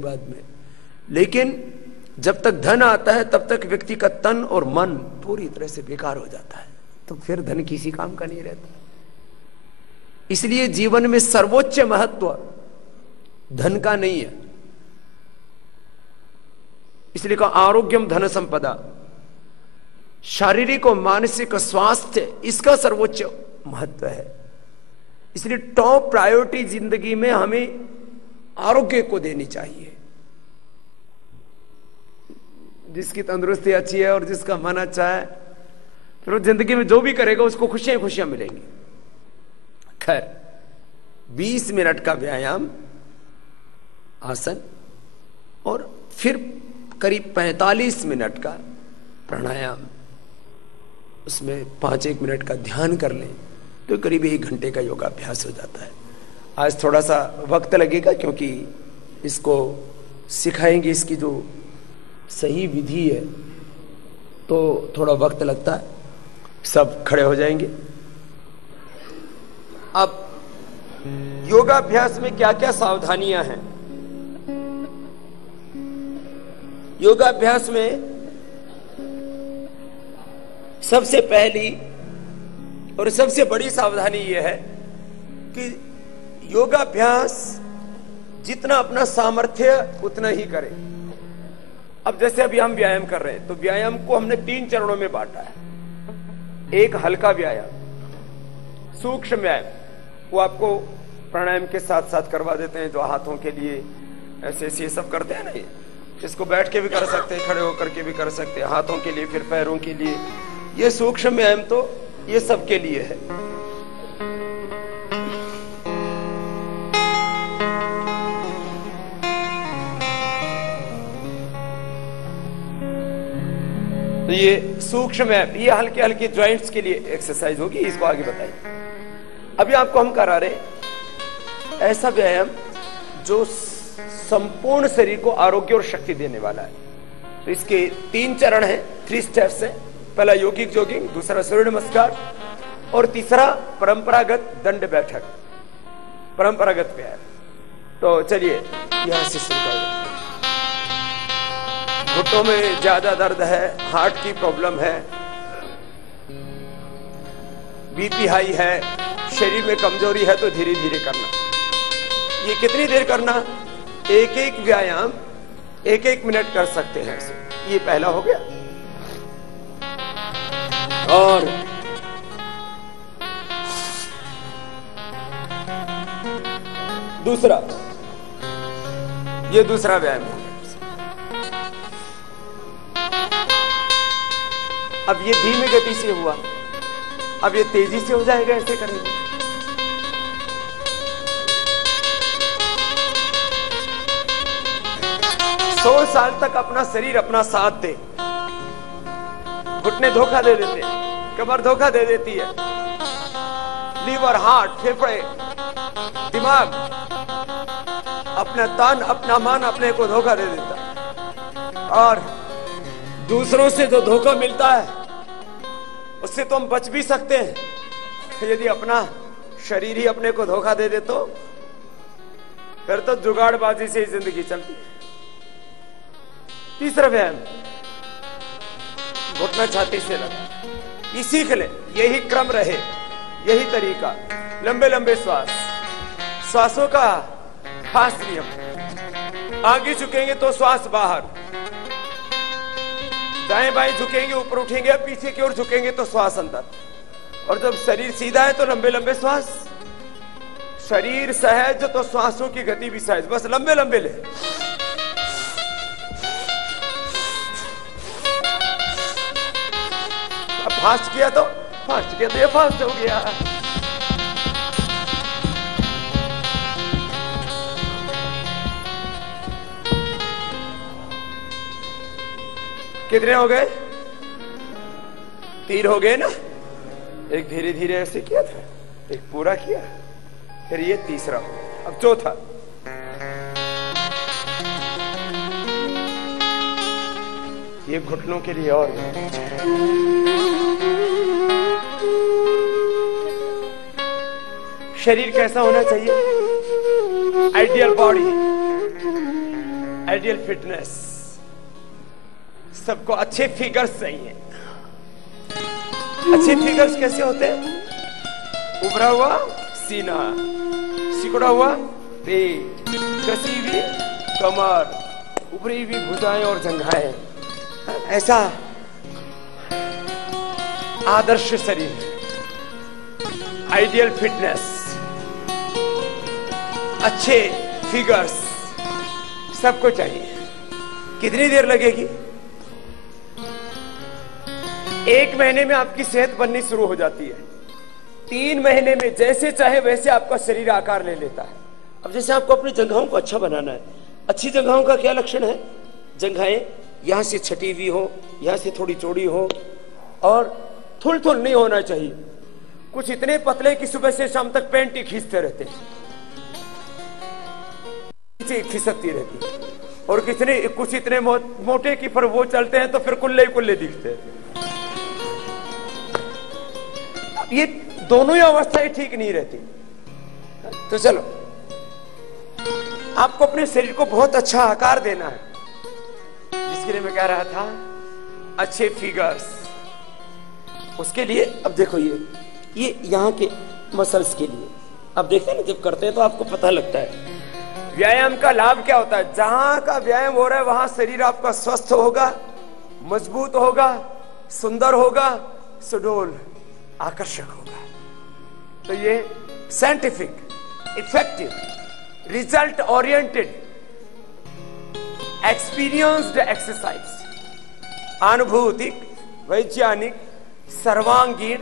बाद में। लेकिन जब तक धन आता है तब तक व्यक्ति का तन और मन पूरी तरह से बेकार हो जाता है, तो फिर धन किसी काम का नहीं रहता। इसलिए जीवन में सर्वोच्च महत्व धन का नहीं है। इसलिए कहा आरोग्यम धन संपदा, शारीरिक और मानसिक स्वास्थ्य इसका सर्वोच्च महत्व है। इसलिए टॉप प्रायोरिटी जिंदगी में हमें आरोग्य को देनी चाहिए। जिसकी तंदुरुस्ती अच्छी है और जिसका मन अच्छा है, फिर वो जिंदगी में जो भी करेगा उसको खुशियां खुशियां मिलेंगी। खैर, 20 मिनट का व्यायाम, आसन, और फिर करीब 45 मिनट का प्राणायाम, उसमें 5-1 मिनट का ध्यान कर लें तो करीब 1 घंटे का योगाभ्यास हो जाता है। आज थोड़ा सा वक्त लगेगा क्योंकि इसको सिखाएंगे, इसकी जो सही विधि है तो थोड़ा वक्त लगता है। सब खड़े हो जाएंगे। अब योगाभ्यास में क्या क्या सावधानियां हैं? योगाभ्यास में सबसे पहली और सबसे बड़ी सावधानी यह है कि योगाभ्यास जितना अपना सामर्थ्य उतना ही करें। अब जैसे अभी हम व्यायाम कर रहे हैं तो व्यायाम को हमने 3 चरणों में बांटा है। एक हल्का व्यायाम, सूक्ष्म व्यायाम, वो आपको प्राणायाम के साथ साथ करवा देते हैं, जो हाथों के लिए ऐसे ऐसे सब करते हैं ना, ये इसको बैठ के भी कर सकते हैं, खड़े होकर के भी कर सकते हैं, हाथों के लिए, फिर पैरों के लिए। ये सूक्ष्म व्यायाम तो ये सबके लिए है। तो ये सूक्ष्म व्यायाम, ये हल्के हल्के जॉइंट्स के लिए एक्सरसाइज होगी, इसको आगे बताइए। अभी आपको हम करा रहे ऐसा व्यायाम जो संपूर्ण शरीर को आरोग्य और शक्ति देने वाला है। तो इसके 3 चरण हैं, 3 स्टेप्स हैं। पहला योगिक जॉगिंग, दूसरा सूर्य नमस्कार, और तीसरा परंपरागत दंड बैठक, परंपरागत व्यायाम। तो चलिए यहां से शुरू करें। घुटनों में ज्यादा दर्द है, हार्ट की प्रॉब्लम है, बीपी हाई है, शरीर में कमजोरी है, तो धीरे धीरे करना। ये कितनी देर करना? एक एक व्यायाम 1-1 मिनट कर सकते हैं। ये पहला हो गया। और दूसरा, ये दूसरा व्यायाम हो गया। अब ये धीमी गति से हुआ, अब ये तेजी से हो जाएगा, ऐसे करेंगे। सौ साल तक अपना शरीर अपना साथ दे। घुटने धोखा दे देते हैं, कमर धोखा दे देती है, लीवर, हार्ट, फेफड़े, दिमाग, अपना तन, अपना मन अपने को धोखा दे देता है। और दूसरों से जो धोखा मिलता है उससे तो हम बच भी सकते हैं। यदि अपना शरीर ही अपने को धोखा दे दे तो फिर तो जुगाड़बाजी से ही जिंदगी चलती है। तीसरा व्यायाम, घुटना छाती से लगा। ये सीख ले, यही क्रम रहे, यही तरीका। लंबे लंबे श्वास, श्वासों का खास नियम। आगे झुकेंगे तो श्वास बाहर, दाएं बाएं झुकेंगे, ऊपर उठेंगे, पीछे की ओर झुकेंगे तो श्वास अंदर। और जब शरीर सीधा है तो लंबे लंबे श्वास। शरीर सहज तो श्वासों की गति भी सहज, बस लंबे लंबे ले। अब फास्ट किया तो ये फास्ट हो गया। कितने हो गए? 3 हो गए ना। एक धीरे धीरे ऐसे किया था, एक पूरा किया, फिर ये तीसरा हो गया। अब चौथा, ये घुटनों के लिए। और शरीर कैसा होना चाहिए? आइडियल बॉडी, आइडियल फिटनेस, सबको अच्छे फिगर्स चाहिए। अच्छे फिगर्स कैसे होते हैं? उभरा हुआ सीना, सिकुड़ा हुआ पेट, कसी हुई कमर, उभरी हुई भुजाएं और जंघाएं, ऐसा आदर्श शरीर, आइडियल फिटनेस, अच्छे फिगर्स सबको चाहिए। कितनी देर लगेगी? 1 महीने में आपकी सेहत बननी शुरू हो जाती है। 3 महीने में जैसे चाहे वैसे आपका शरीर आकार ले लेता है। अब जैसे आपको अपनी जंघाओं को अच्छा बनाना है, अच्छी जंघाओं का क्या लक्षण है? जंघाएं यहां से छटी हुई हो, यहां से थोड़ी चौड़ी हो, और थुल थुल नहीं होना चाहिए। कुछ इतने पतले कि सुबह से शाम तक पैंट ही खींचते रहते, खिसकती रहती, और कितने कुछ इतने मोटे कि फिर वो चलते हैं तो फिर कुल्ले कुल्ले दिखते हैं। ये दोनों ही अवस्थाएं ठीक नहीं रहती। तो चलो, आपको अपने शरीर को बहुत अच्छा आकार देना है, जिसके लिए मैं कह रहा था अच्छे फिगर्स। उसके लिए अब देखो, ये यहाँ के मसल्स के लिए अब देखते हैं ना, जब करते हैं तो आपको पता लगता है व्यायाम का लाभ क्या होता है। जहां का व्यायाम हो रहा है वहां शरीर आपका स्वस्थ होगा, मजबूत होगा, सुंदर होगा, सुडौल, आकर्षक होगा। तो ये scientific, effective, result oriented, experienced exercise, अनुभूतिक, वैज्ञानिक, सर्वांगीण,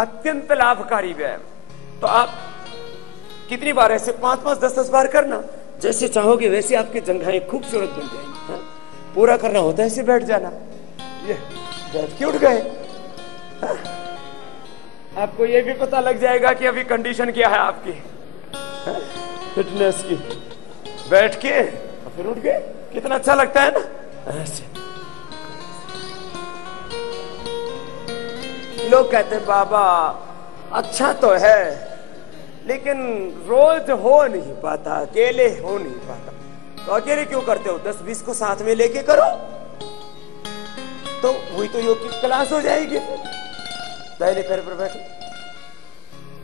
अत्यंत लाभकारी व्यायाम। तो आप कितनी बार ऐसे 5-5, 10-10 बार करना, जैसे चाहोगे वैसे आपकी जंघाएं खूबसूरत बन जाएंगी। पूरा करना होता है ऐसे बैठ जाना, ये बैठ के उठ गए। आपको ये भी पता लग जाएगा कि अभी कंडीशन क्या है आपकी फिटनेस की। बैठ के और फिर उठ गए, कितना अच्छा लगता है ना ऐसे। लोग कहते हैं बाबा अच्छा तो है, लेकिन रोज हो नहीं पाता, अकेले हो नहीं पाता। तो अकेले क्यों करते हो? 10-20 को साथ में लेके करो, तो वही तो योग की क्लास हो जाएगी। दाहिने पैर पर बैठो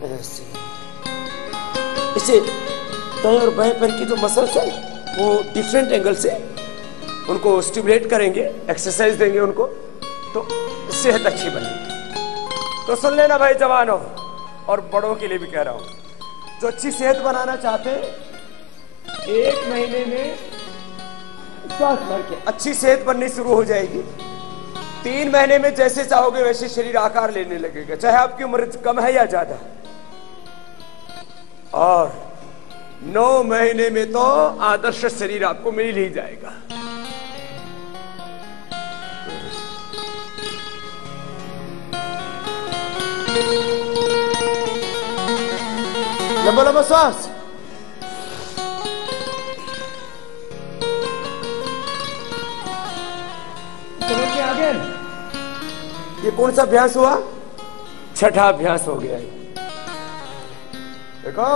ऐसे, इसे दाएं और बाएं पैर की जो मसल्स है वो डिफरेंट एंगल से उनको स्टिमुलेट करेंगे, एक्सरसाइज देंगे उनको, तो सेहत अच्छी बनेगी। तो सुन लेना भाई जवानों, और बड़ों के लिए भी कह रहा हूं, जो अच्छी सेहत बनाना चाहते हैं 1 महीने में श्वास भर के अच्छी सेहत बननी शुरू हो जाएगी। 3 महीने में जैसे चाहोगे वैसे शरीर आकार लेने लगेगा, चाहे आपकी उम्र कम है या ज्यादा। और 9 महीने में तो आदर्श शरीर आपको मिल ही जाएगा। लंबा लंबा श्वास, चलो के आगे। ये कौन सा अभ्यास हुआ? 6ठा अभ्यास हो गया। देखो,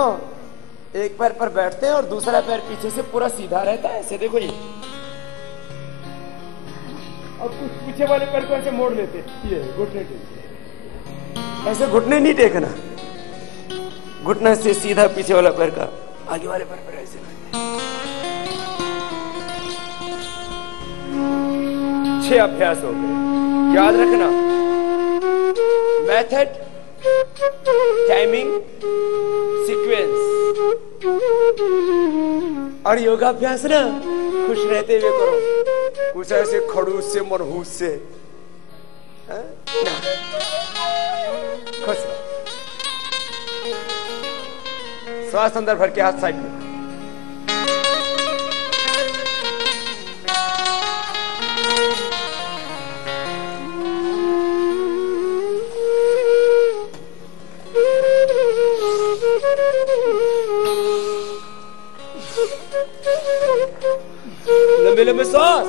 एक पैर पर बैठते हैं और दूसरा पैर पीछे से पूरा सीधा रहता है ऐसे। देखो ये, और कुछ पीछे वाले पैर को ऐसे मोड़ लेते, ये घुटने टेक, ऐसे घुटने नहीं टेकना, घुटने से सीधा पीछे वाला पैर का आगे वाले पैर पर ऐसे। 6 अभ्यास हो गए। याद रखना, मेथड, टाइमिंग, सीक्वेंस। और योगाभ्यास ना खुश रहते हुए करो, कुछ ऐसे खड़ूस से मनहूस से ना, खुश रहो। श्वास अंदर भर के हाथ साइड में। लंबे लंबे श्वास।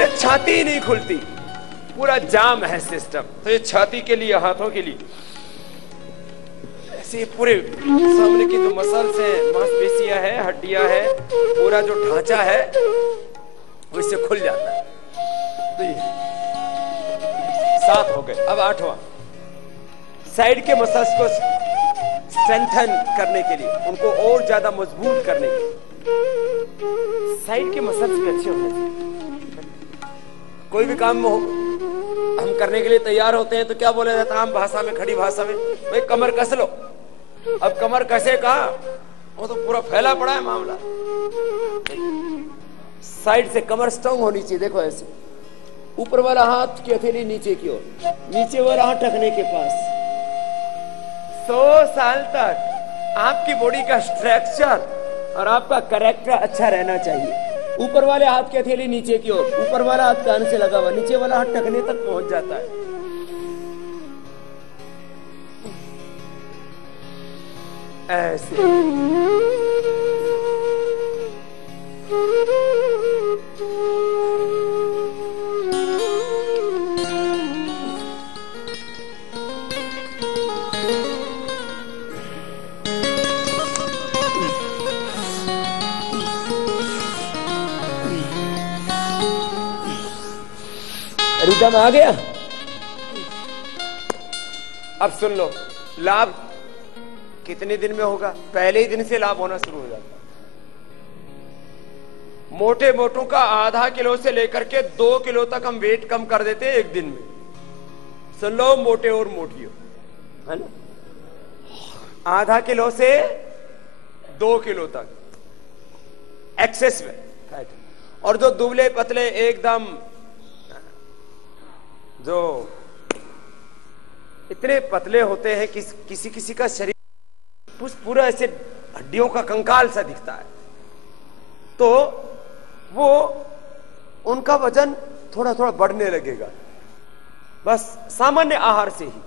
लेकिन छाती ही नहीं खुलती, पूरा जाम है सिस्टम। तो ये छाती के लिए, हाथों के लिए ऐसे पूरे सामने की जो मसल्स है, मांसपेशियां है, हड्डियां है, पूरा जो ढांचा है वो इससे खुल जाता है। तो ये 7 हो गए। अब 8वां, साइड के मसल्स को स्ट्रेंथन करने के लिए, उनको और ज्यादा मजबूत करने के लिए साइड के मसल्स भी अच्छे होने चाहिए। कोई भी काम हम करने के लिए तैयार होते हैं तो क्या बोला जाता है आम भाषा में, खड़ी भाषा में, भाई कमर कस लो। अब कमर कसे कहा, वो तो पूरा फैला पड़ा है मामला। साइड से कमर स्ट्रांग होनी चाहिए। देखो ऐसे, ऊपर वाला हाथ की हथेली नीचे की ओर, नीचे वाला हाथ टखने के पास। 100 साल तक आपकी बॉडी का स्ट्रक्चर और आपका कैरेक्टर अच्छा रहना चाहिए। ऊपर वाले हाथ की हथेली नीचे की ओर, ऊपर वाला हाथ कान से लगा हुआ, नीचे वाला हाथ टखने तक पहुंच जाता है। ऐसे रिदम आ गया। अब सुन लो, लाभ कितने दिन में होगा? पहले ही दिन से लाभ होना शुरू हो जाता है। मोटे मोटों का आधा किलो से लेकर के 2 किलो तक हम वेट कम कर देते हैं एक दिन में। सुन लो, मोटे और मोटियों, है ना, आधा किलो से 2 किलो तक एक्सेस में फैट। और जो दुबले पतले एकदम, जो इतने पतले होते हैं कि किसी किसी का शरीर पूरा ऐसे हड्डियों का कंकाल सा दिखता है, तो वो उनका वजन थोड़ा थोड़ा बढ़ने लगेगा। बस सामान्य आहार से ही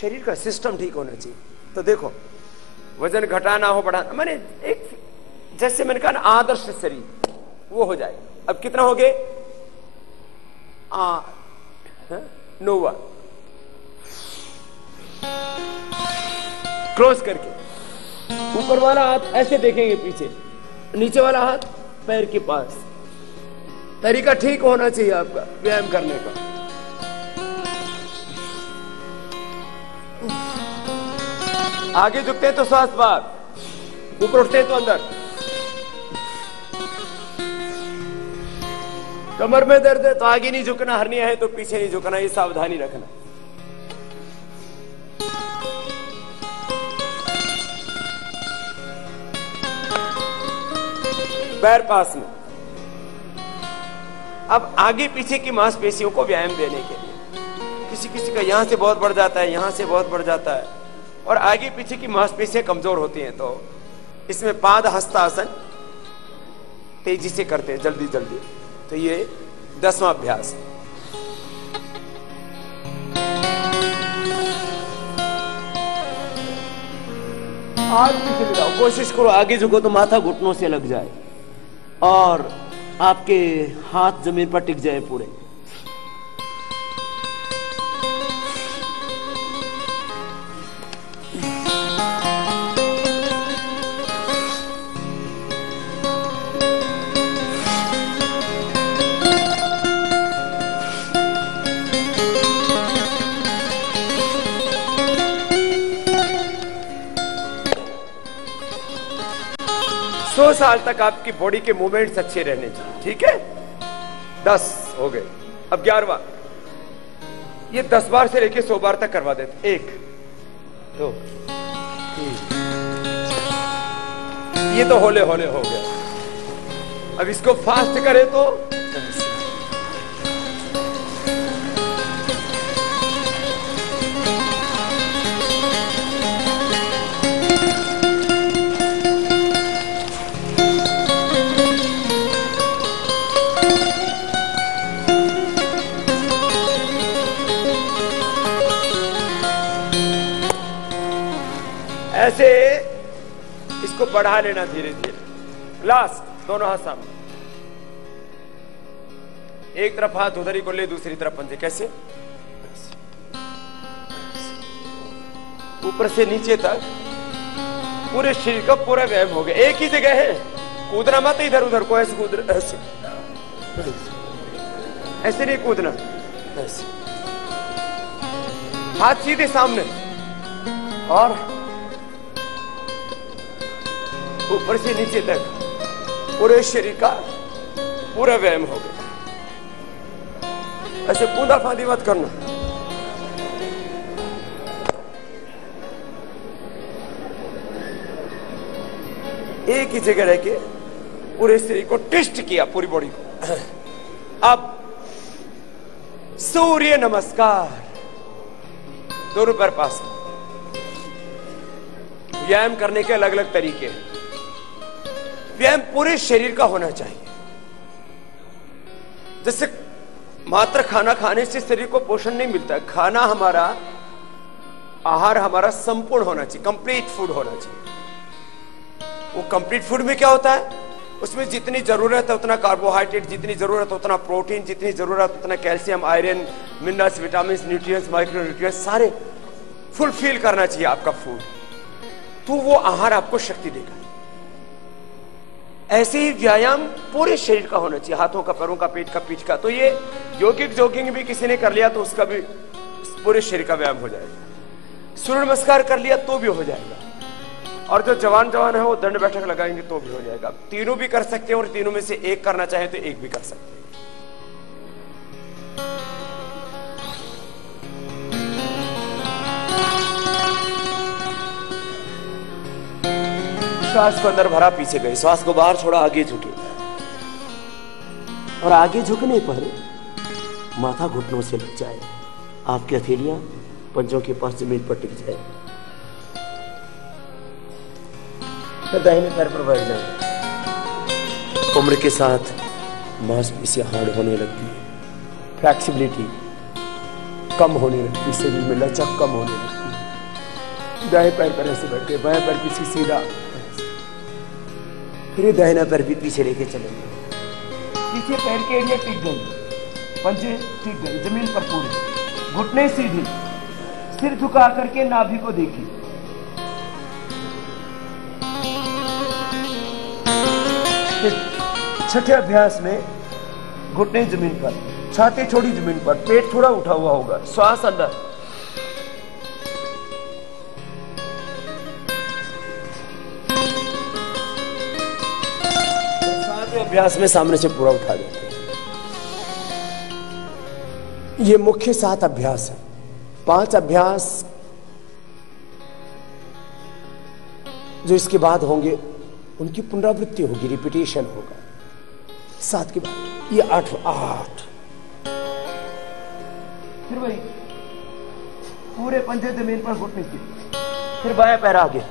शरीर का सिस्टम ठीक होना चाहिए। तो देखो, वजन घटाना हो बढ़ाना, मैंने एक जैसे मैंने कहा ना, आदर्श शरीर वो हो जाए। अब कितना हो गए? 9वां, क्लोज करके ऊपर वाला हाथ ऐसे देखेंगे पीछे, नीचे वाला हाथ पैर के पास। तरीका ठीक होना चाहिए आपका व्यायाम करने का। आगे झुकते हैं तो श्वास बाहर, ऊपर उठते हैं तो अंदर। कमर में दर्द है तो आगे नहीं झुकना, हर्निया है तो पीछे नहीं झुकना, ये सावधानी रखना। पैर पास में। अब आगे पीछे की मांसपेशियों को व्यायाम देने के लिए, किसी किसी का यहां से बहुत बढ़ जाता है, यहां से बहुत बढ़ जाता है, और आगे पीछे की मांसपेशियां कमजोर होती हैं, तो इसमें पाद हस्तासन तेजी से करते हैं, जल्दी जल्दी। तो ये 10वां अभ्यास। आज पीछे जाओ, कोशिश करो आगे झुको तो माथा घुटनों से लग जाए और आपके हाथ जमीन पर टिक जाए पूरे। साल तक आपकी बॉडी के मूवमेंट्स अच्छे रहने चाहिए, ठीक है? 10 हो गए। अब 11वां, ये 10 बार से लेके 100 बार तक करवा देते। 1 2 3, ये तो होले होले हो गया। अब इसको फास्ट करें तो ऐसे इसको बढ़ा लेना धीरे धीरे। लास्ट, दोनों हाथ सामने। एक तरफ हाथ उधर ही को ले, दूसरी तरफ पंजे। कैसे? ऊपर से नीचे तक पूरे शरीर का पूरा व्यायाम हो गया। एक ही जगह है, कूदना मत इधर उधर को, ऐसे कूद, ऐसे नहीं कूदना, ऐसे हाथ सीधे सामने और ऊपर से नीचे तक पूरे शरीर का पूरा व्यायाम हो गया। ऐसे कूदा फांदी मत करना। एक ही जगह रह के पूरे शरीर को टेस्ट किया, पूरी बॉडी को। अब सूर्य नमस्कार, दोनों पैर पास। व्यायाम करने के अलग अलग तरीके हैं। व्यायाम पूरे शरीर का होना चाहिए। जैसे मात्र खाना खाने से शरीर को पोषण नहीं मिलता है। खाना हमारा, आहार हमारा संपूर्ण होना चाहिए, कंप्लीट फूड होना चाहिए। वो कंप्लीट फूड में क्या होता है? उसमें जितनी जरूरत है उतना कार्बोहाइड्रेट, जितनी जरूरत है उतना प्रोटीन, जितनी जरूरत है उतना calcium, iron, minerals, vitamin, nutrients, micro nutrients, सारे फुलफिल करना चाहिए आपका फूड। तो वो आहार आपको शक्ति देगा। ऐसे ही व्यायाम पूरे शरीर का होना चाहिए, हाथों का, पैरों का, पेट का, पीठ का। तो ये योगिक जॉगिंग भी किसी ने कर लिया तो उसका भी पूरे शरीर का व्यायाम हो जाएगा। सूर्य नमस्कार कर लिया तो भी हो जाएगा। और जो जवान है वो दंड बैठक लगाएंगे तो भी हो जाएगा। तीनों भी कर सकते हैं और तीनों में से एक करना चाहे तो एक भी कर सकते हैं। श्वास को अंदर भरा, पीछे गए, श्वास को बाहर छोड़ा, आगे झुके। और आगे झुकने पर माथा घुटनों से लग जाए, आपकी हथेलियां पंजों के पास जमीन पर टिक जाए। फिर दाहिने पैर पर बैठ जाए। उम्र के साथ मांसपेशियां हार्ड होने लगती है, फ्लेक्सिबिलिटी कम होने लगती है, शरीर में लचक कम होने लगती है। दाएं पैर पर ऐसे बैठ गए, बाएं पैर पीछे सीधा, फिर दाहिना पैर भी पीछे लेके चलेंगे। पीछे पैर के एरिया टिक गए, पंजे टिक गए जमीन पर पूरे, घुटने सीधे, सिर झुका करके नाभि को देखिए। छठे अभ्यास में घुटने जमीन पर, छाती छोड़ी जमीन पर, पेट थोड़ा उठा हुआ होगा, श्वास अंदर। अभ्यास में सामने से पूरा उठा देते हैं। ये मुख्य 7 अभ्यास है। 5 अभ्यास जो इसके बाद होंगे उनकी पुनरावृत्ति होगी, रिपीटेशन होगा। 7 के बाद ये 8। फिर वही पूरे पंजे जमीन पर, घुटने की, फिर बायां पैर आगे,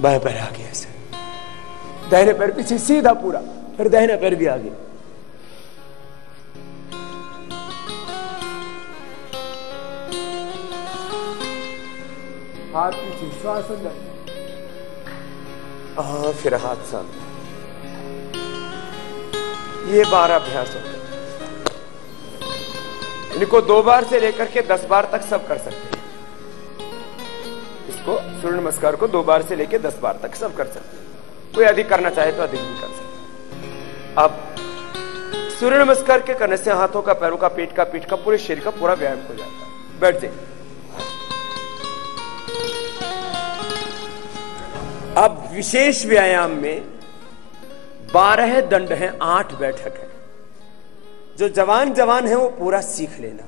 बायां पैर आगे ऐसे, दाहिने पैर पीछे सीधा पूरा, फिर दाहिना पैर भी आगे। हाथ पीछे, श्वास अंदर, फिर हाथ सामने। ये 12 अभ्यास होते हैं। इनको 2 बार से लेकर के 10 बार तक सब कर सकते हैं। इसको सूर्य नमस्कार को 2 बार से लेकर 10 बार तक सब कर सकते हैं। कोई अधिक करना चाहे तो अधिक भी कर सकते हैं। अब सूर्य नमस्कार के करने से हाथों का, पैरों का, पेट का, पीठ का, पूरे शरीर का पूरा व्यायाम हो जाता है। बैठ जाइए। अब विशेष व्यायाम में 12 दंड हैं, 8 बैठक है। जो जवान है वो पूरा सीख लेना,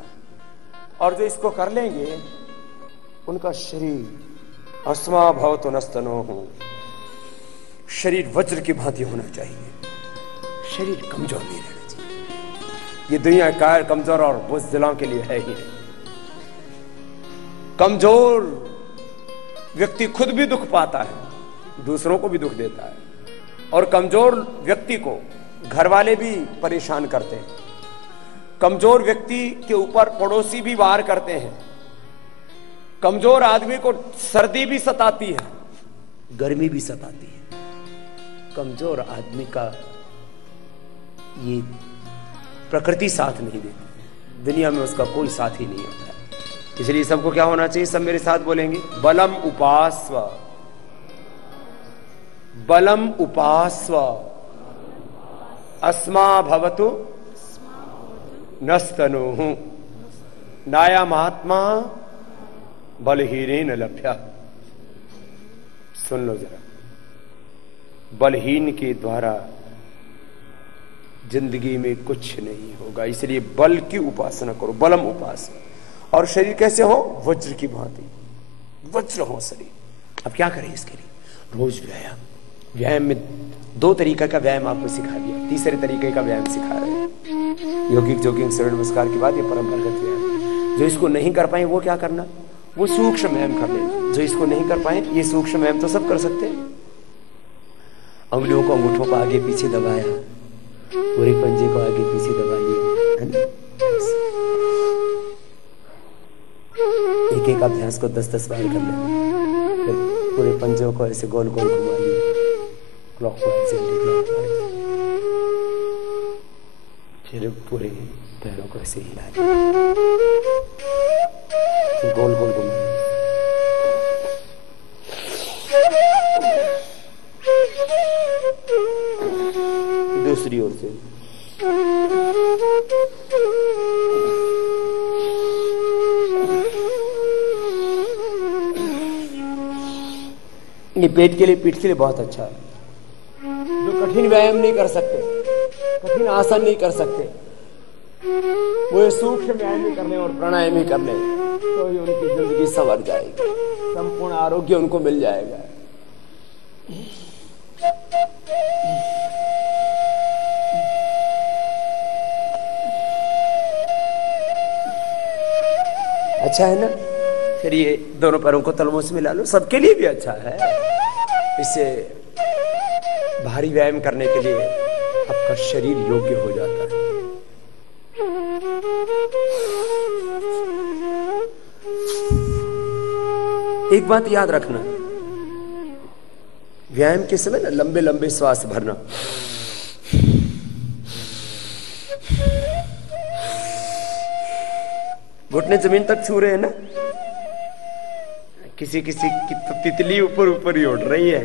और जो इसको कर लेंगे उनका शरीर अस्मा भवतो नस्तनो हो, शरीर वज्र की भांति होना चाहिए। शरीर कमजोर नहीं रहना चाहिए। ये दुनिया कायर, कमजोर और बुज़दिलों के लिए है ही नहीं। कमजोर व्यक्ति खुद भी दुख पाता है, दूसरों को भी दुख देता है, और कमजोर व्यक्ति को घर वाले भी परेशान करते हैं। कमजोर व्यक्ति के ऊपर पड़ोसी भी वार करते हैं। कमजोर आदमी को सर्दी भी सताती है, गर्मी भी सताती है। कमजोर आदमी का ये प्रकृति साथ नहीं देती, दुनिया में उसका कोई साथ ही नहीं होता है। इसलिए सबको क्या होना चाहिए, सब मेरे साथ बोलेंगे, बलम उपास्व, बलम उपास्व, अस्मा भवतु नस्तनुः नायमात्मा बलहीन लभ्य। सुन लो जरा, बलहीन के द्वारा जिंदगी में कुछ नहीं होगा, इसलिए बल की उपासना करो, बलम उपासना। और शरीर कैसे हो, वज्र की भांति, वज्र हो शरीर। अब क्या करें इसके लिए, रोज व्यायाम। व्यायाम में दो तरीका का व्यायाम आपको सिखा दिया, तीसरे तरीके का व्यायाम सिखा रहे हैं। योगिक जोगिंग सूर्य नमस्कार के बाद ये परंपरागत व्यायाम। जो इसको नहीं कर पाए वो क्या करना, वो सूक्ष्म व्यायाम कर ले। जो इसको नहीं कर पाए, ये सूक्ष्म व्यायाम तो सब कर सकते हैं। अंगुलियों को अंगूठों को आगे पीछे दबाया, पूरे पंजे को आगे पीछे दबा लिया, है ना। एक एक अभ्यास को 10-10 बार कर लेना। फिर पूरे पंजों को ऐसे गोल गोल घुमा लिया, क्लॉकवाइज एंटी क्लॉकवाइज। फिर पूरे पैरों को ऐसे हिला लिया, गोल गोल घुमा लिया। दूसरी ओर से ये पेट के लिए, पीठ के लिए बहुत अच्छा है। जो कठिन व्यायाम नहीं कर सकते, कठिन आसन नहीं कर सकते, वो सूक्ष्म व्यायाम ही कर ले और प्राणायाम ही कर ले, तो ही उनकी जिंदगी संवर जाएगी, संपूर्ण आरोग्य उनको मिल जाएगा। अच्छा है ना। फिर ये दोनों पैरों को तलवों से मिला लो, सबके लिए भी अच्छा है। इससे भारी व्यायाम करने के लिए आपका शरीर योग्य हो जाता है। एक बात याद रखना, व्यायाम के समय ना लंबे लंबे श्वास भरना। घुटने जमीन तक छू रहे हैं ना। किसी किसी की तो तितली ऊपर ऊपर ही उड़ रही है,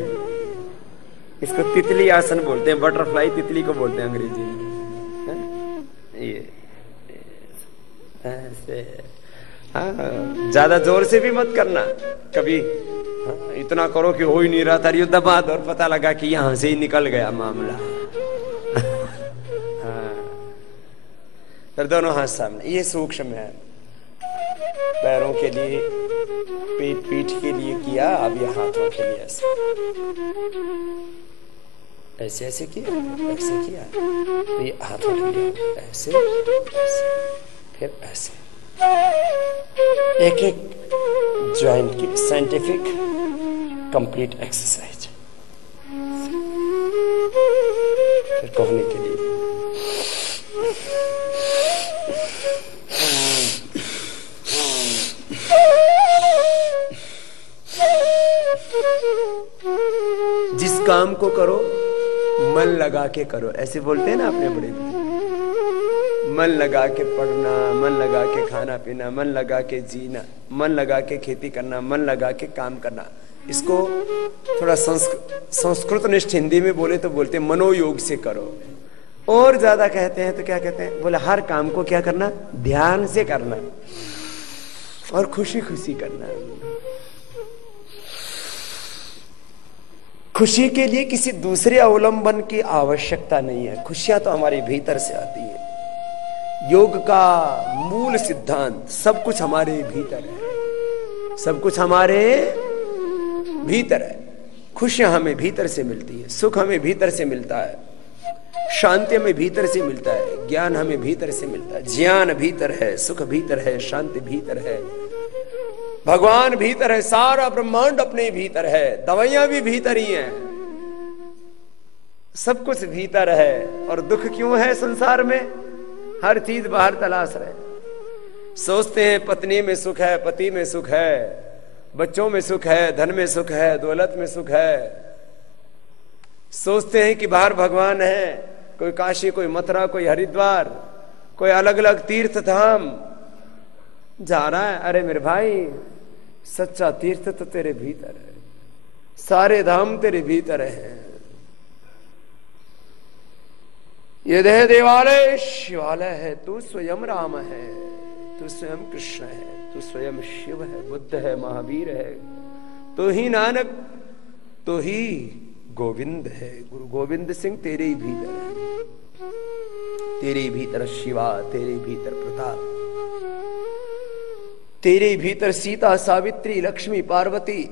इसको तितली आसन बोलते हैं, बटरफ्लाई तितली को बोलते हैं अंग्रेजी में। ये ऐसे, हाँ, ज्यादा जोर से भी मत करना कभी। हाँ, इतना करो कि हो ही नहीं रहा था, ये दबा दो और पता लगा कि यहां से ही निकल गया मामला। हाँ, फिर दोनों हाथ सामने, ये सूक्ष्म है। पैरों के लिए, पीठ के लिए किया, अब ये हाथों के लिए ऐसे ऐसे किया, ऐसे किया, तो ये हाथों के लिए ऐसे, ऐसे, फिर ऐसे। एक एक जॉइंट की साइंटिफिक कंप्लीट एक्सरसाइज। फिर कहने के लिए जिस काम को करो मन लगा के करो, ऐसे बोलते हैं ना अपने बड़े बड़े। मन लगा के पढ़ना, मन लगा के खाना पीना, मन लगा के जीना, मन लगा के खेती करना, मन लगा के काम करना। इसको थोड़ा संस्कृतनिष्ठ हिंदी में बोले तो बोलते हैं मनोयोग से करो। और ज्यादा कहते हैं तो क्या कहते हैं, बोले हर काम को क्या करना, ध्यान से करना और खुशी खुशी करना। खुशी के लिए किसी दूसरे अवलंबन की आवश्यकता नहीं है, खुशियां तो हमारे भीतर से आती है। योग का मूल सिद्धांत, सब कुछ हमारे भीतर है, सब कुछ हमारे भीतर है। खुशियां हमें भीतर से मिलती है, सुख हमें भीतर से मिलता है, शांति हमें भीतर से मिलता है, ज्ञान हमें भीतर से मिलता है। ज्ञान भीतर है, सुख भीतर है, शांति भीतर है, भगवान भीतर है, सारा ब्रह्मांड अपने भीतर है, दवाइयां भी भीतर ही हैं, सब कुछ भीतर है। और दुख क्यों है संसार में, हर चीज बाहर तलाश रहे। सोचते हैं पत्नी में सुख है, पति में सुख है, बच्चों में सुख है, धन में सुख है, दौलत में सुख है। सोचते हैं कि बाहर भगवान है, कोई काशी, कोई मथुरा, कोई हरिद्वार, कोई अलग अलग तीर्थ धाम जा रहा है। अरे मेरे भाई, सच्चा तीर्थ तो तेरे भीतर है, सारे धाम तेरे भीतर हैं। ये देह देवालय शिवालय है, तू स्वयं राम है, तू स्वयं कृष्ण है, तू स्वयं शिव है, बुद्ध है, महावीर है, तो ही नानक, तो ही गोविंद है। गुरु गोविंद सिंह तेरे ही भीतर है, तेरे भीतर शिवा, तेरे भीतर प्रताप, तेरे भीतर सीता, सावित्री, लक्ष्मी, पार्वती,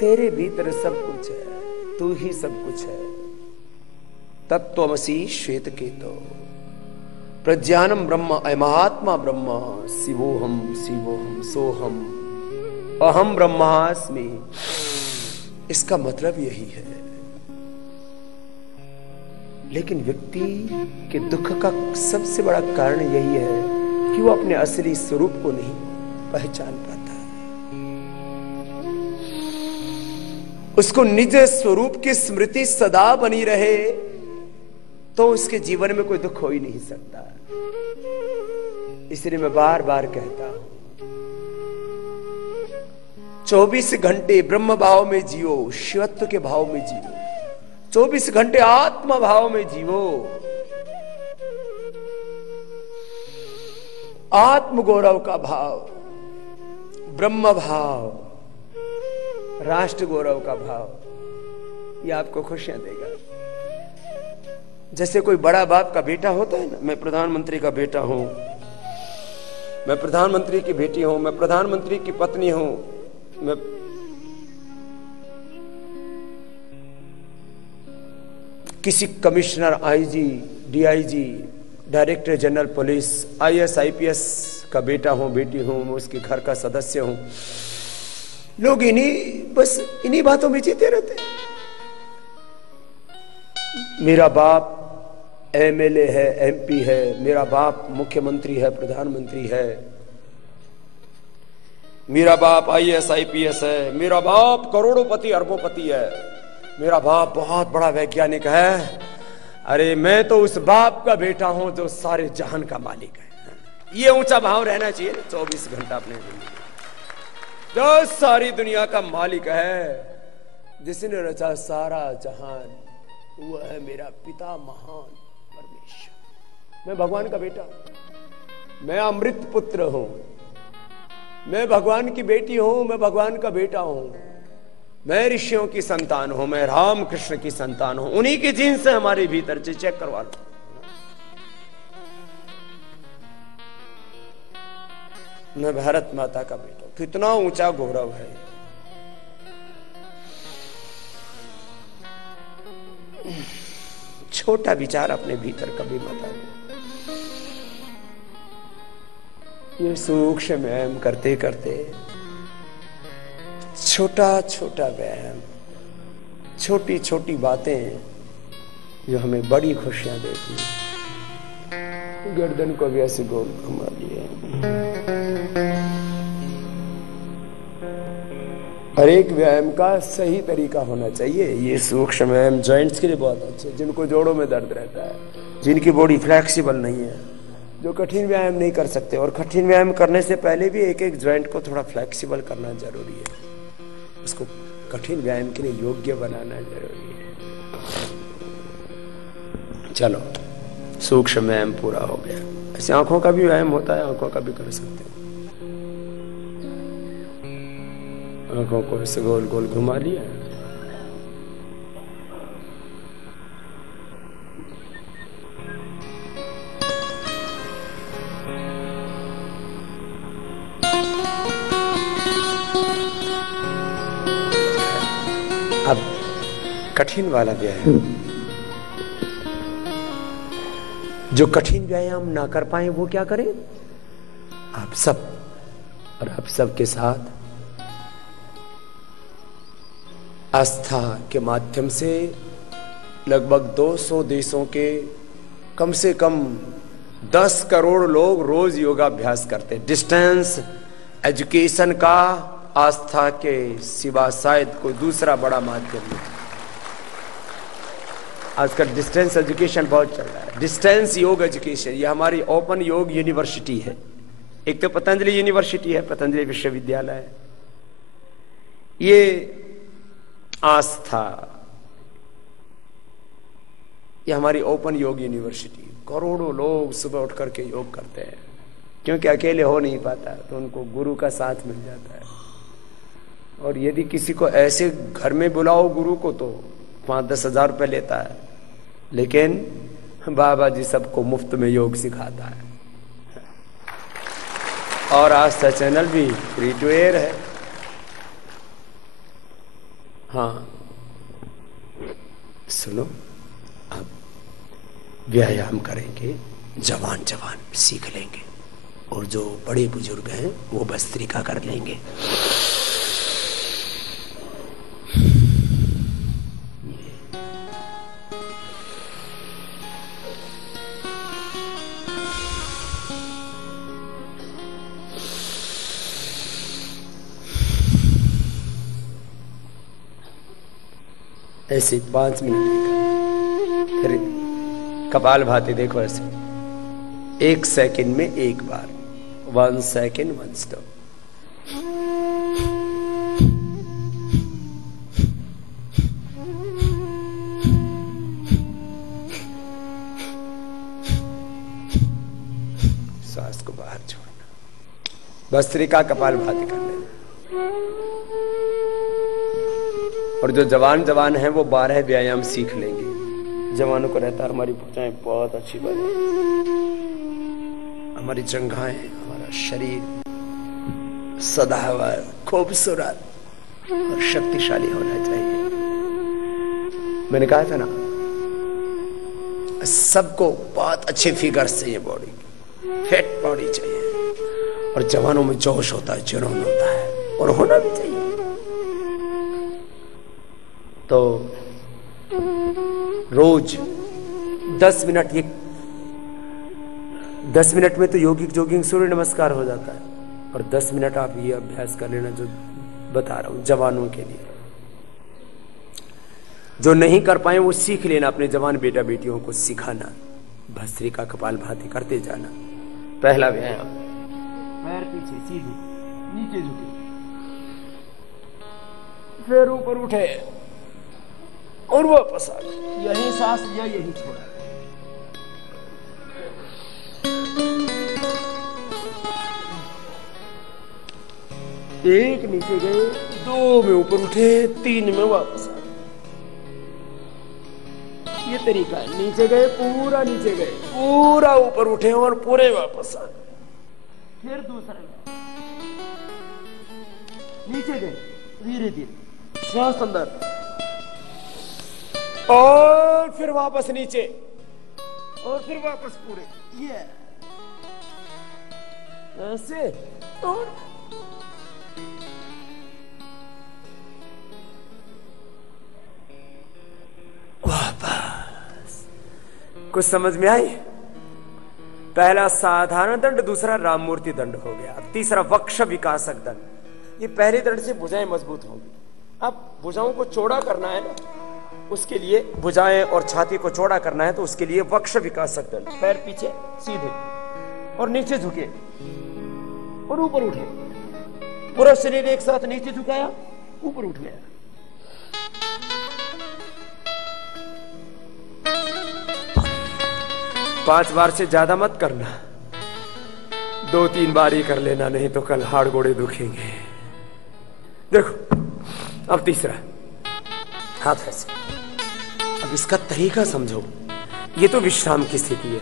तेरे भीतर सब कुछ है, तू ही सब कुछ है। तत्त्वमसि श्वेत केतो प्रज्ञानम ब्रह्म अयमात्मा ब्रह्म शिवोहम शिवोहम सोहम अहम ब्रह्मास्मि। इसका मतलब यही है। लेकिन व्यक्ति के दुख का सबसे बड़ा कारण यही है कि वो अपने असली स्वरूप को नहीं पहचान पाता। उसको निज स्वरूप की स्मृति सदा बनी रहे तो उसके जीवन में कोई दुख हो ही नहीं सकता। इसलिए मैं बार बार कहता हूं, 24 घंटे ब्रह्म भाव में जियो, शिवत्व के भाव में जियो, 24 घंटे आत्मा भाव में जियो। आत्म गौरव का भाव, ब्रह्म भाव, राष्ट्र गौरव का भाव, यह आपको खुशियां देगा। जैसे कोई बड़ा बाप का बेटा होता है ना, मैं प्रधानमंत्री का बेटा हूं, मैं प्रधानमंत्री की बेटी हूं, मैं प्रधानमंत्री की पत्नी हूं, मैं किसी commissioner, IG, DIG, director general police, IAS, IPS का बेटा हूं, बेटी हूं, मैं उसके घर का सदस्य हूं। लोग बस इन्हीं बातों में जीते रहते हैं। मेरा बाप एमएलए है, एमपी है, मेरा बाप मुख्यमंत्री है, प्रधानमंत्री है, मेरा बाप आईएएस, आईपीएस है, मेरा बाप करोड़ोंपति अरबोंपति है, मेरा बाप बहुत बड़ा वैज्ञानिक है। अरे मैं तो उस बाप का बेटा हूं जो सारे जहान का मालिक है। ये ऊंचा भाव रहना चाहिए ना 24 घंटा अपने जिंदगी, जो सारी दुनिया का मालिक है, जिसने रचा सारा जहान, वो है मेरा पिता महान परमेश्वर। मैं भगवान का बेटा हूं, मैं अमृत पुत्र हूं, मैं भगवान की बेटी हूं, मैं भगवान का बेटा हूं, मैं ऋषियों की संतान हूं, मैं राम कृष्ण की संतान हूं। उन्हीं की जीन्स है हमारे भीतर, चेक करवा लो। मैं भारत माता का बेटा हूं। कितना ऊंचा गौरव है। छोटा विचार अपने भीतर कभी मत आए। ये सूक्ष्म व्यायाम करते करते, छोटा छोटा व्यायाम, छोटी छोटी बातें जो हमें बड़ी खुशियां देती हैं। गर्दन को भी ऐसे गोल घुमा लिया। हर एक व्यायाम का सही तरीका होना चाहिए। ये सूक्ष्म व्यायाम जॉइंट्स के लिए बहुत अच्छे, जिनको जोड़ों में दर्द रहता है, जिनकी बॉडी फ्लेक्सिबल नहीं है, जो कठिन व्यायाम नहीं कर सकते। और कठिन व्यायाम करने से पहले भी एक एक जॉइंट को थोड़ा फ्लेक्सिबल करना जरूरी है। उसको कठिन व्यायाम के लिए योग्य बनाना जरूरी है। चलो, सूक्ष्म व्यायाम पूरा हो गया। ऐसे आंखों का भी व्यायाम होता है, आंखों का भी कर सकते हैं। आंखों को ऐसे गोल गोल घुमा लिया। अब कठिन वाला व्यायाम, जो कठिन व्यायाम ना कर पाए वो क्या करें? आप सब और आप सब के साथ आस्था के माध्यम से लगभग 200 देशों के कम से कम 10 करोड़ लोग रोज योगाभ्यास करते हैं। डिस्टेंस एजुकेशन का आस्था के सिवा शायद कोई दूसरा बड़ा माध्यम नहीं। आजकल डिस्टेंस एजुकेशन बहुत चल रहा है, डिस्टेंस योग एजुकेशन। ये हमारी ओपन योग यूनिवर्सिटी है। एक तो पतंजलि यूनिवर्सिटी है, पतंजलि विश्वविद्यालय है। ये आस्था, ये हमारी ओपन योग यूनिवर्सिटी। करोड़ों लोग सुबह उठ करके योग करते हैं, क्योंकि अकेले हो नहीं पाता तो उनको गुरु का साथ मिल जाता है। और यदि किसी को ऐसे घर में बुलाओ गुरु को तो 5-10 हजार रुपये लेता है, लेकिन बाबा जी सबको मुफ्त में योग सिखाता है। और आस्था चैनल भी फ्री टू एयर है। हाँ सुनो, अब व्यायाम करेंगे, जवान जवान सीख लेंगे, और जो बड़े बुजुर्ग हैं वो भस्त्रिका कर लेंगे। ऐसे 5 मिनट, फिर कपाल भाती देखो ऐसे 1 सेकंड में एक बार, 1 सेकंड 1 स्टॉप। सांस को बाहर छोड़ना, भस्त्रिका कपाल भाती कर लेना। और जो जवान हैं वो 12 व्यायाम सीख लेंगे। जवानों को रहता है हमारी भुजाएं बहुत अच्छी बने, हमारी जंघाएं, हमारा शरीर सदा खूबसूरत और शक्तिशाली होना चाहिए। मैंने कहा था ना, सबको बहुत अच्छे फिगर्स चाहिए, बॉडी फिट बॉडी चाहिए। और जवानों में जोश होता है, जुनून होता है, और होना भी चाहिए। तो रोज 10 मिनट, ये 10 मिनट में तो योगिक जोगिंग सूर्य नमस्कार हो जाता है। और 10 मिनट आप ये अभ्यास कर लेना जो बता रहा हूं जवानों के लिए। जो नहीं कर पाए वो सीख लेना, अपने जवान बेटा बेटियों को सिखाना। भस्त्रिका कपाल भाती करते जाना। पहला व्यायाम, पैर पीछे सीधे, नीचे झुके, फिर ऊपर उठे और वापस आ गए। यही सांस लिया, यही छोड़ा। एक नीचे गए, 2 में ऊपर उठे, 3 में वापस आ गए। ये तरीका है। नीचे गए, पूरा नीचे गए, पूरा ऊपर उठे और पूरे वापस आ गए। फिर दूसरे में नीचे गए, धीरे धीरे श्वास अंदर, और फिर वापस नीचे, और फिर वापस पूरे। ये ऐसे, और वापस। कुछ समझ में आई? पहला साधारण दंड, दूसरा राम मूर्ति दंड हो गया। अब तीसरा वक्ष विकासक दंड। ये पहले दंड से भुजाएं मजबूत होंगी। अब भुजाओं को चौड़ा करना है ना, उसके लिए भुजाएं और छाती को चौड़ा करना है, तो उसके लिए वक्ष विकासक दंड। पैर पीछे सीधे और नीचे झुके और ऊपर उठे, पूरा शरीर एक साथ नीचे झुकाया, ऊपर उठ गया। पांच बार से ज्यादा मत करना, 2-3 बार ही कर लेना, नहीं तो कल हाड़ गोड़े दुखेंगे। देखो अब तीसरा, हाथ ऐसे। अब इसका तरीका समझो। ये तो विश्राम की स्थिति है,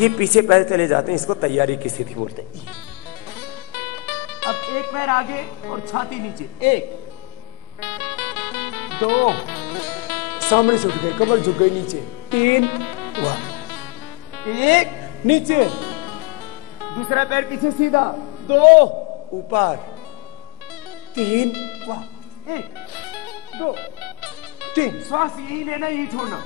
ये पीछे पैर चले जाते हैं, इसको तैयारी की स्थिति बोलते हैं। अब एक पैर आगे और छाती नीचे, 1 2, सामने से उठ गए, कमर झुक गई नीचे, 3, वाह, 1 नीचे, दूसरा पैर पीछे सीधा, 2 ऊपर, 3 वाह, 1 2 3। श्वास यही लेना, यही छोड़ना।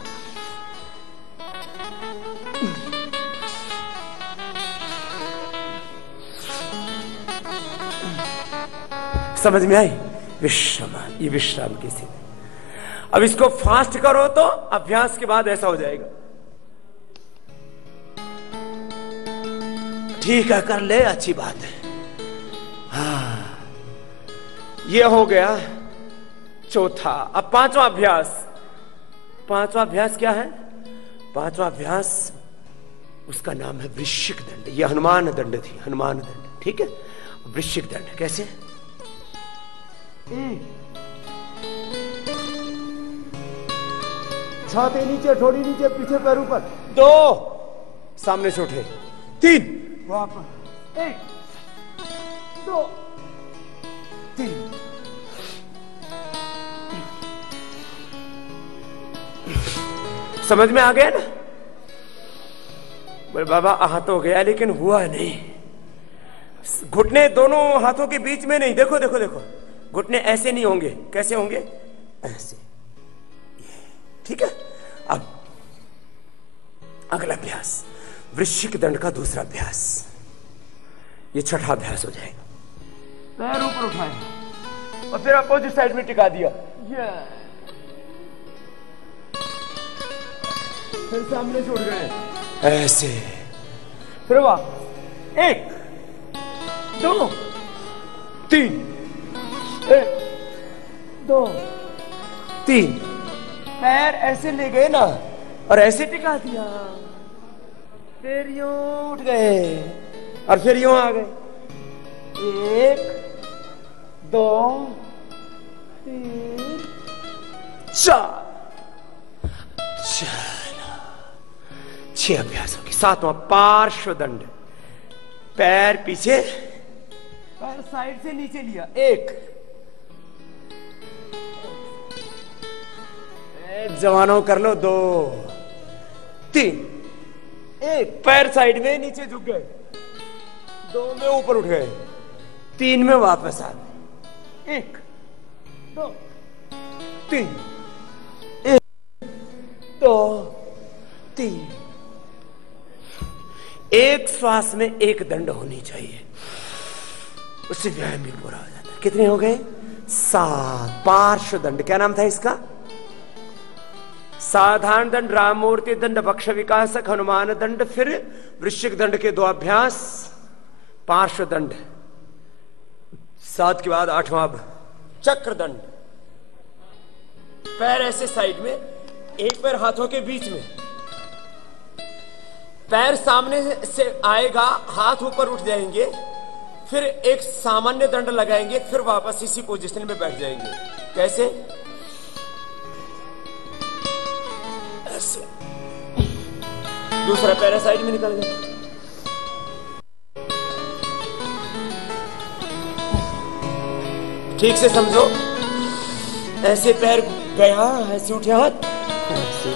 समझ में आई? विश्राम, ये विश्राम की स्थिति। अब इसको फास्ट करो तो अभ्यास के बाद ऐसा हो जाएगा। ठीक है, कर ले, अच्छी बात है। हाँ, ये हो गया चौथा। अब पांचवा अभ्यास। पांचवा अभ्यास क्या है? पांचवा अभ्यास, उसका नाम है वृश्चिक दंड। ये हनुमान दंड थी, हनुमान दंड, ठीक है। वृश्चिक दंड कैसे? छाती नीचे, ठोड़ी नीचे, पीछे पैर ऊपर, 2 सामने से उठे, 3 वापस, 1 2 3। समझ में आ गया ना? बोले बाबा आ तो गया लेकिन हुआ नहीं। घुटने दोनों हाथों के बीच में नहीं, देखो देखो देखो, घुटने ऐसे नहीं होंगे। कैसे होंगे? ऐसे, ठीक है। अब अगला अभ्यास, वृश्चिक दंड का दूसरा अभ्यास, ये छठा अभ्यास हो जाएगा। पैर ऊपर उठाए और फिर अपोजिट साइड में टिका दिया, फिर सामने से उठ गए ऐसे, फिर वाह, 1 2 3, 1 2 3। पैर ऐसे ले गए ना और ऐसे टिका दिया, फिर यूं उठ गए और फिर यूं आ गए, 1 2 3 4। 6 अभ्यास होगी। 7वां पार्श्व दंड, पैर पीछे, पैर साइड से नीचे लिया, 1 जवानों कर लो, 2 3, 1 पैर साइड में नीचे झुक गए, 2 में ऊपर उठ गए, 3 में वापस आ गए, 1 2 3, 1 2 3। एक श्वास में एक दंड होनी चाहिए, उससे व्यायाम भी पूरा हो जाता है। कितने हो गए? 7 पार्श्व दंड। क्या नाम था इसका? साधारण दंड, राममूर्ति दंड, वक्ष विकासक, हनुमान दंड, फिर वृश्चिक दंड के 2 अभ्यास, पार्श्व दंड। 7 के बाद 8वां चक्र दंड। पैर ऐसे साइड में, एक पैर हाथों के बीच में, पैर सामने से आएगा, हाथ ऊपर उठ जाएंगे, फिर एक सामान्य दंड लगाएंगे, फिर वापस इसी पोजीशन में बैठ जाएंगे। कैसे? ऐसे। दूसरा पैर साइड में निकल गया, ठीक से समझो। ऐसे पैर गया, ऐसे उठे हाथ, ऐसे।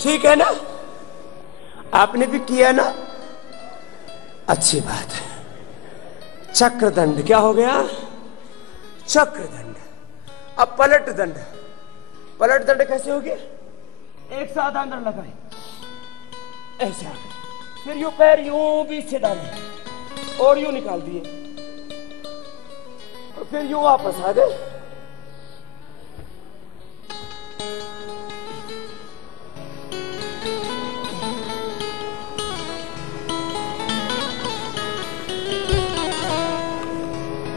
ठीक है ना? आपने भी किया ना? अच्छी बात है। चक्र दंड क्या हो गया? चक्र दंड। अब पलट दंड। पलट दंड कैसे हो गया? एक साथ अंदर लगाए, ऐसे आ गए, फिर यूं पैर यूं बीच से डाले और यूं निकाल दिए और फिर यूं वापस आ गए।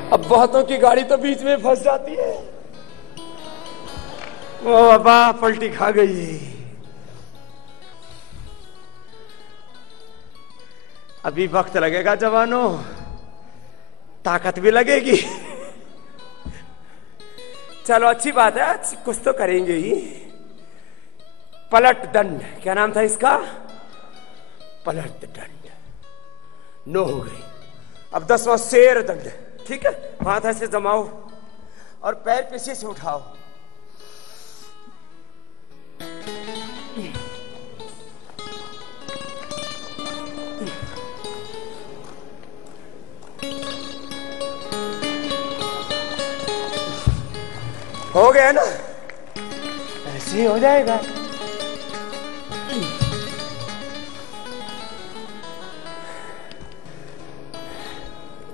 अब बहुतों की गाड़ी तो बीच में फंस जाती है, ओ बाबा पलटी खा गई। अभी वक्त लगेगा जवानों, ताकत भी लगेगी। चलो अच्छी बात है, कुछ तो करेंगे ही। पलट दंड, क्या नाम था इसका? पलट दंड। 9 हो गई। अब 10वां शेर दंड। ठीक है, हाथ ऐसे जमाओ और पैर पीछे से उठाओ। हो गया ना, ऐसे ही हो जाएगा।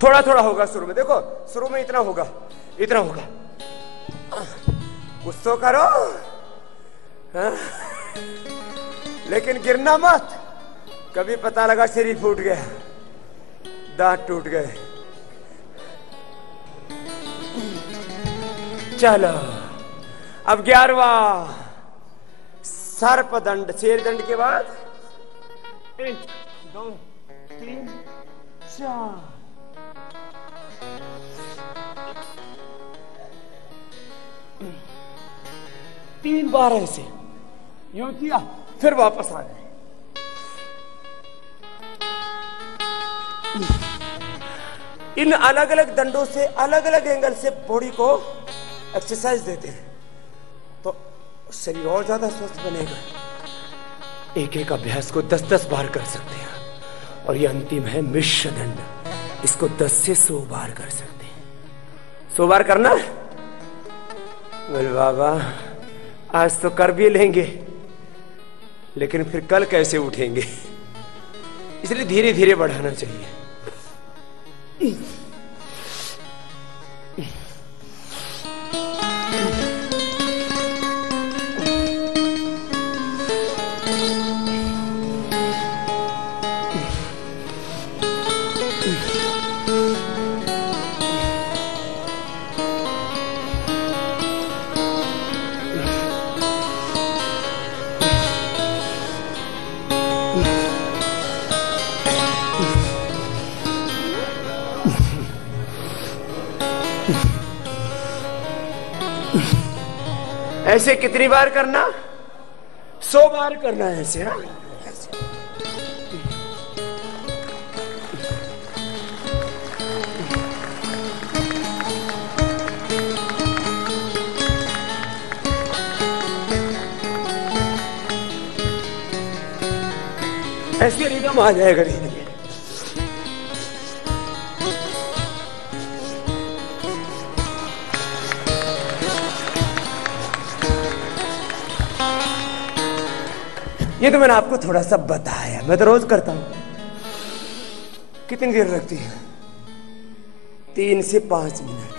थोड़ा थोड़ा होगा शुरू में, देखो शुरू में इतना होगा, इतना होगा, कुछ तो करो। हाँ? लेकिन गिरना मत, कभी पता लगा शरीर फूट गया, दांत टूट गए। चलो अब 11वां सर्पदंड, शेर दंड के बाद 1 2 3 4, तीन बार ऐसे यूं किया, फिर वापस आ गए। इन अलग अलग दंडों से अलग अलग एंगल से बॉडी को एक्सरसाइज देते हैं तो शरीर और ज्यादा स्वस्थ बनेगा। एक एक अभ्यास को 10-10 बार कर सकते हैं। और ये अंतिम है मिश्र दंड, इसको 10 से 100 बार कर सकते हैं। 100 बार करना। बोल बाबा आज तो कर भी लेंगे, लेकिन फिर कल कैसे उठेंगे, इसलिए धीरे धीरे बढ़ाना चाहिए। ऐसे कितनी बार करना? 100 बार करना है ऐसे। हाँ? ऐसे रिदम आ जाएगा धीरे धीरे। ये तो मैंने आपको थोड़ा सा बताया, मैं तो रोज करता हूं। कितनी देर लगती है? 3 से 5 मिनट।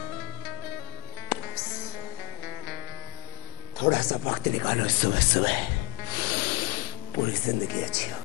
थोड़ा सा वक्त निकालो सुबह सुबह, पूरी जिंदगी अच्छी हो।